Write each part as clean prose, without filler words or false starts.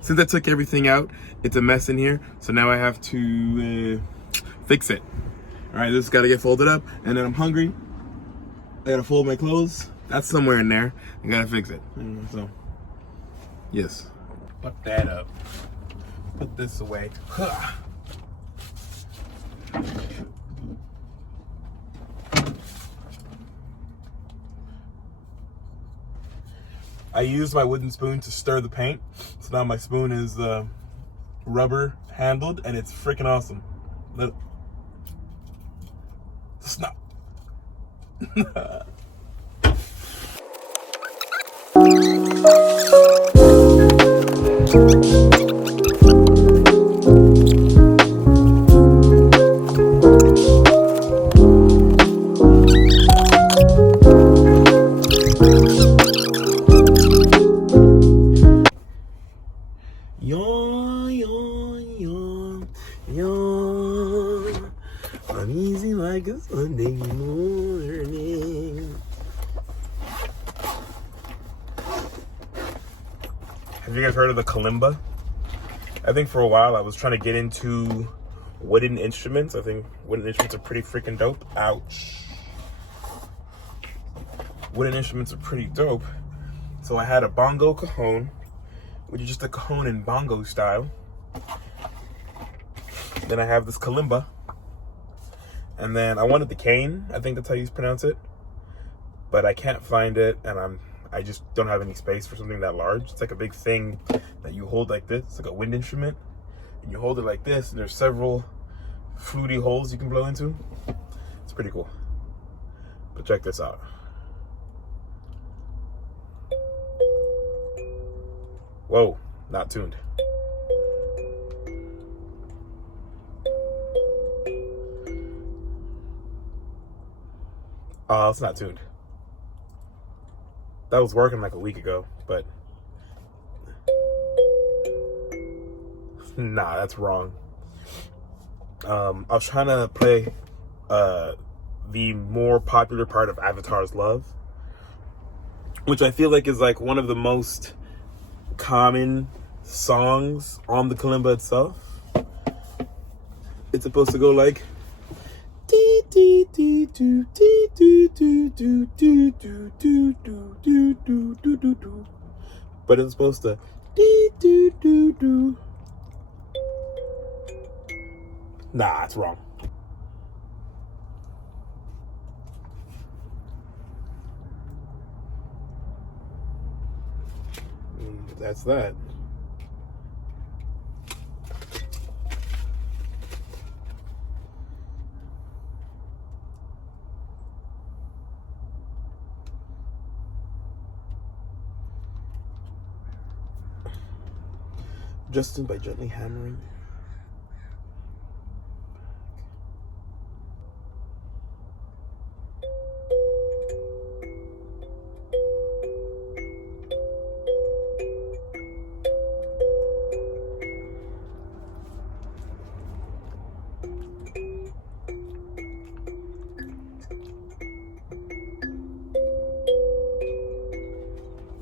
since I took everything out, it's a mess in here. So now I have to fix it. All right, this has got to get folded up, and then I'm hungry. I gotta fold my clothes. That's somewhere in there. I gotta fix it. So, yes. Put that up. Put this away. I used my wooden spoon to stir the paint, so now my spoon is rubber handled, and it's freaking awesome. Stop. Yawn, yawn, yawn, yawn. I'm easy like a Sunday morning. Have you guys heard of the kalimba? I think for a while I was trying to get into wooden instruments. I think wooden instruments are pretty freaking dope. Ouch. Wooden instruments are pretty dope. So I had a bongo cajon, which is just a cajon in bongo style. Then I have this kalimba. And then I wanted the cane, I think that's how you pronounce it. But I can't find it, and I just don't have any space for something that large. It's like a big thing that you hold like this. It's like a wind instrument. And you hold it like this, and there's several fluty holes you can blow into. It's pretty cool. But check this out. Whoa, not tuned. Oh, it's not tuned. That was working like a week ago, but nah, that's wrong. I was trying to play the more popular part of Avatar's Love, which I feel like is like one of the most common songs on the kalimba itself. It's supposed to go like dee dee dee doo dee doo doo doo doo doo doo doo doo doo doo doo doo, but it's supposed to dee doo doo doo. Nah, it's wrong. That's that. Justin by gently hammering.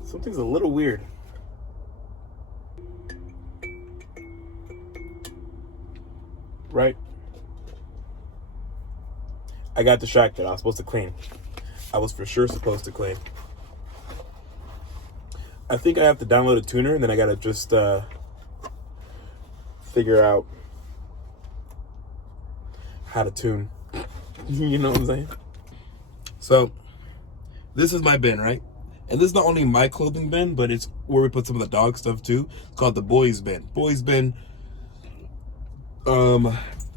Something's a little weird. Right? I got distracted. I was supposed to clean. I was for sure supposed to clean. I think I have to download a tuner, and then I gotta just figure out how to tune. You know what I'm saying? So, this is my bin, right? And this is not only my clothing bin, but it's where we put some of the dog stuff too. It's called the boys bin. Boys bin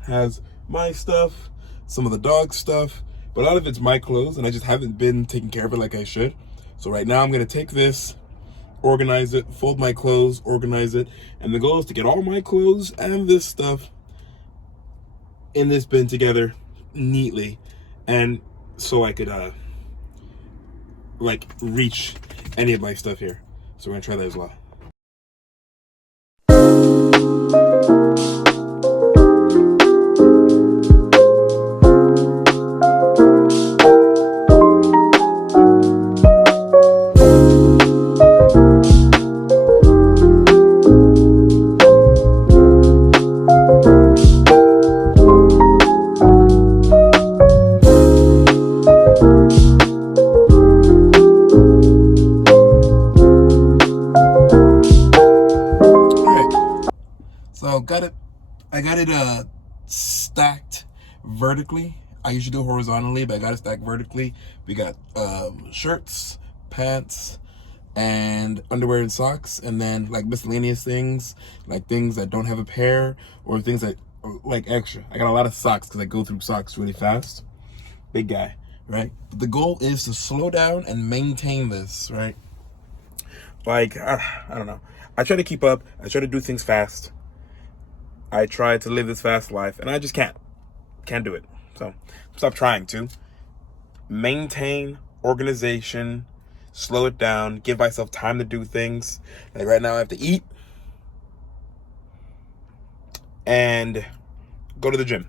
has my stuff, some of the dog stuff, but a lot of it's my clothes, and I just haven't been taking care of it like I should. So right now I'm gonna take this, organize it, fold my clothes, organize it, and the goal is to get all my clothes and this stuff in this bin together neatly, and so I could like reach any of my stuff here. So we're gonna try that as well. vertically. I usually do horizontally, but I got it stacked vertically. We got shirts, pants, and underwear and socks, and then like miscellaneous things, like things that don't have a pair or things that are, like, extra. I got a lot of socks because I go through socks really fast. Big guy, right? But the goal is to slow down and maintain this, right? Like, I don't know. I try to keep up. I try to do things fast. I try to live this fast life, and I just can't do it. So stop trying to maintain organization, slow it down, give myself time to do things. Like right now I have to eat and go to the gym,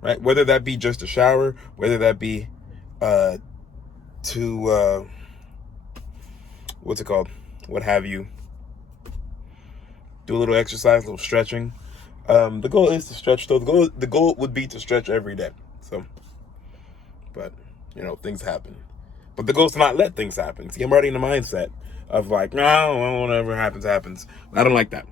right? Whether that be just a shower, whether that be to what's it called, what have you, do a little exercise, a little stretching. The goal is to stretch, though. The goal would be to stretch every day. So, but you know, things happen. But the goal is to not let things happen. See, I'm already in the mindset of like, no, whatever happens, happens. I don't like that.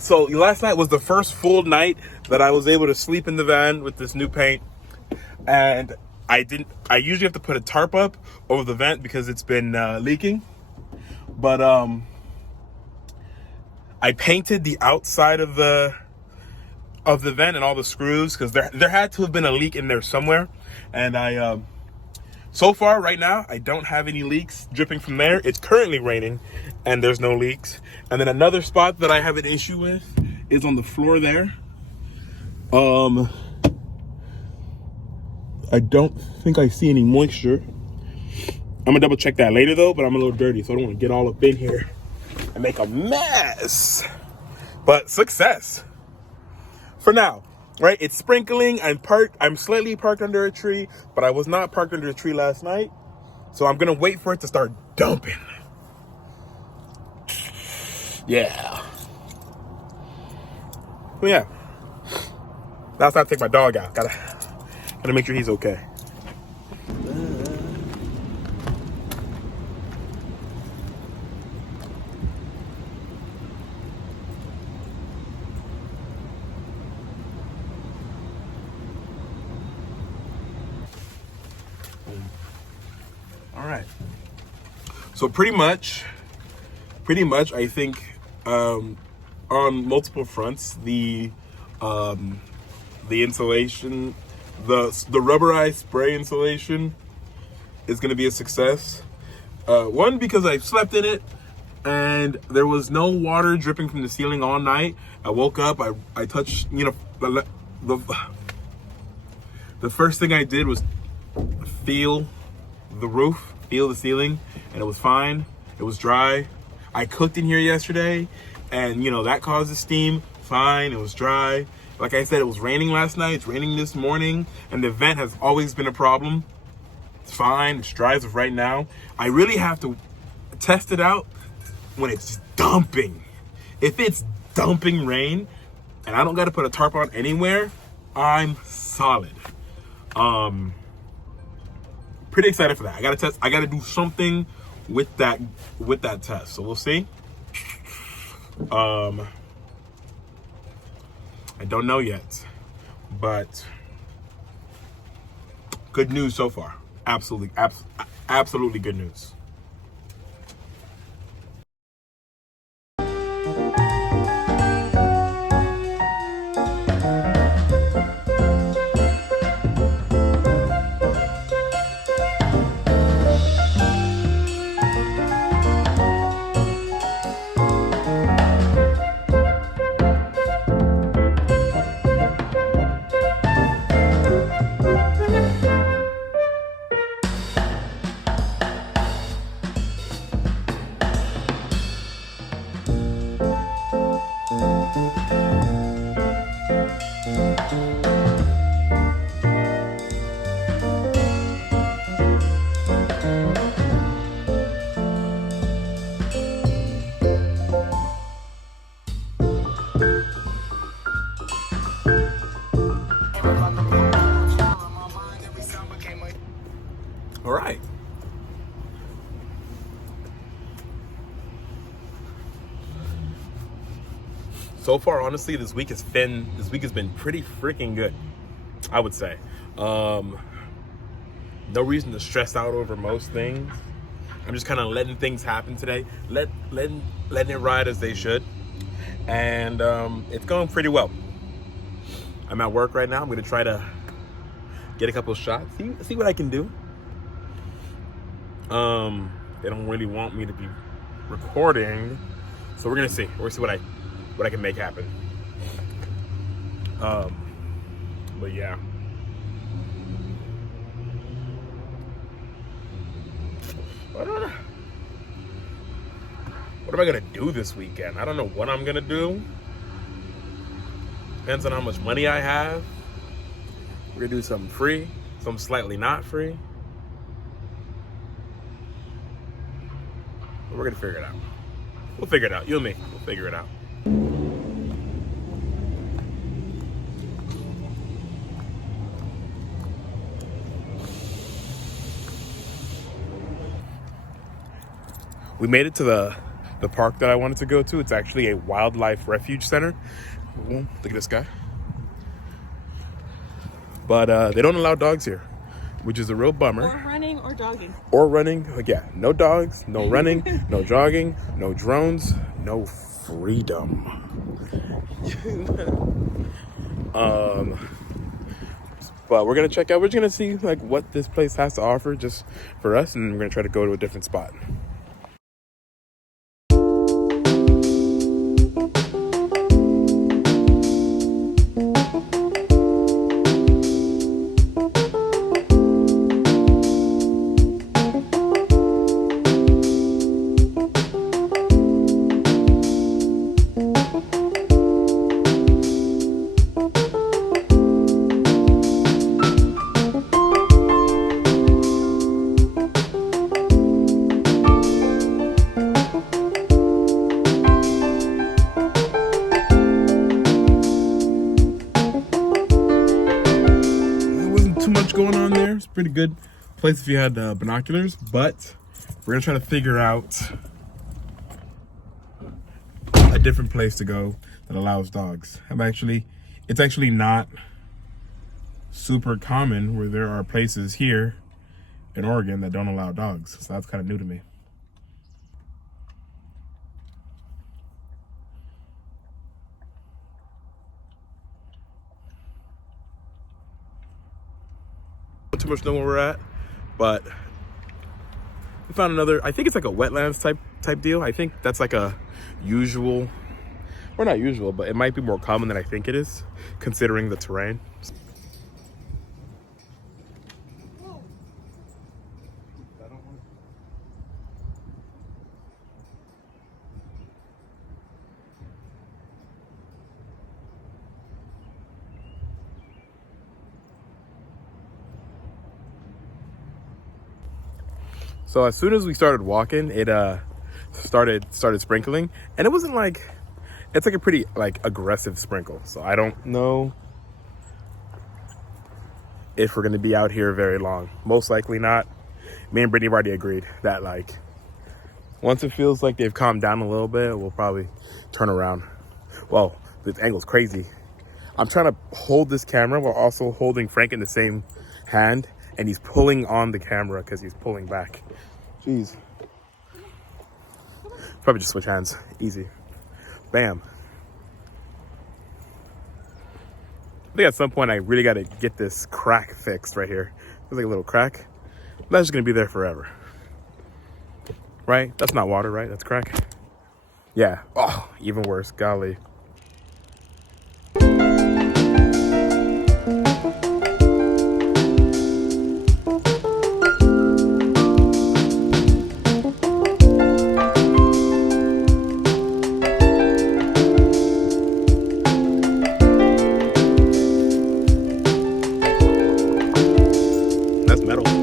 So last night was the first full night that I was able to sleep in the van with this new paint, and I usually have to put a tarp up over the vent because it's been leaking, but I painted the outside of the vent and all the screws because there had to have been a leak in there somewhere, and I so far right now I don't have any leaks dripping from there. It's currently raining and there's no leaks. And then another spot that I have an issue with is on the floor there. I don't think I see any moisture. I'm gonna double check that later though, but I'm a little dirty, so I don't want to get all up in here and make a mess. But success for now, right? It's sprinkling. I'm slightly parked under a tree, but I was not parked under a tree last night, so I'm gonna wait for it to start dumping. Yeah. Well, yeah. Now it's time to take my dog out. Gotta make sure he's okay. All right. So pretty much, I think on multiple fronts, the insulation, the rubberized spray insulation is going to be a success. One, because I slept in it and there was no water dripping from the ceiling all night. I woke up, I touched, you know, the first thing I did was feel the roof, feel the ceiling, and it was fine. It was dry. I cooked in here yesterday, and you know, that causes steam. Fine, it was dry. Like I said, it was raining last night, it's raining this morning, and the vent has always been a problem. It's fine, it's dry as of right now. I really have to test it out when it's dumping. If it's dumping rain, and I don't gotta put a tarp on anywhere, I'm solid. Pretty excited for that. I gotta do something with that test. So we'll see. I don't know yet, but good news so far. Absolutely good news. All right. So far, honestly, this week has been pretty freaking good, I would say. No reason to stress out over most things. I'm just kind of letting things happen today, letting it ride as they should, and it's going pretty well. I'm at work right now. I'm gonna try to get a couple of shots, see what I can do. They don't really want me to be recording, so we're gonna see. We'll see what I can make happen. But yeah. What am I gonna do this weekend? I don't know what I'm gonna do. Depends on how much money I have. We're gonna do something free, something slightly not free. But we're gonna figure it out. We'll figure it out. You and me, we'll figure it out. We made it to the park that I wanted to go to. It's actually a wildlife refuge center. Look at this guy. But they don't allow dogs here, which is a real bummer. Or running or jogging. Or running. Yeah, no dogs, no running, no jogging, no drones, no freedom. But we're gonna check out. We're just gonna see like what this place has to offer just for us, and we're gonna try to go to a different spot. Going on there. It's a pretty good place if you had binoculars, but we're gonna try to figure out a different place to go that allows dogs. It's actually not super common where there are places here in Oregon that don't allow dogs, so that's kind of new to me. Too much know where we're at, but we found another. I think it's like a wetlands type deal. I think that's like a usual, or not usual, but it might be more common than I think it is, considering the terrain. So as soon as we started walking, it started sprinkling, and it wasn't like, it's like a pretty like aggressive sprinkle. So I don't know if we're gonna be out here very long. Most likely not. Me and Brittany have already agreed that like once it feels like they've calmed down a little bit, we'll probably turn around. Well, this angle's crazy. I'm trying to hold this camera while also holding Frank in the same hand, and he's pulling on the camera because he's pulling back. Jeez. Probably just switch hands. Easy. Bam. I think at some point I really got to get this crack fixed right here. There's like a little crack. That's just going to be there forever. Right? That's not water, right? That's crack. Yeah. Oh, even worse. Golly. That's metal.